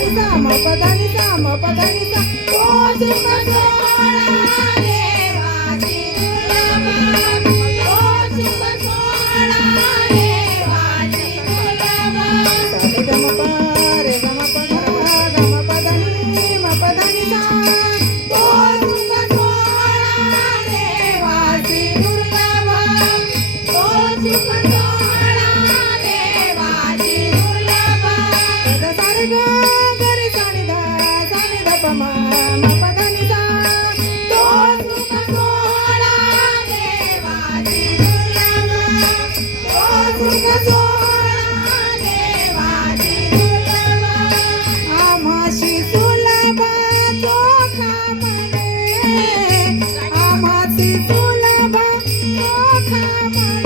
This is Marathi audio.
नि सा म पद नि सा म पद नि सा तो सुख सोहळा देवाची दुर्लभ तो सुख सोहळा देवाची दुर्लभ सा रे ग म प रे ग म प ग म पद नि म पद नि सा तो सुख सोहळा देवाची दुर्लभ तो सुख सोहळा देवाची दुर्लभ पद सा रे ग ग रे सा नि ध प म म पद नि सा तो सुख सोहळा देवाची दुर्लभ तो सुख सोहळा देवाची दुर्लभ आम्हाशी सुलभ चोखा म्हणे आम्हाशी सुलभ चोखा म्हणे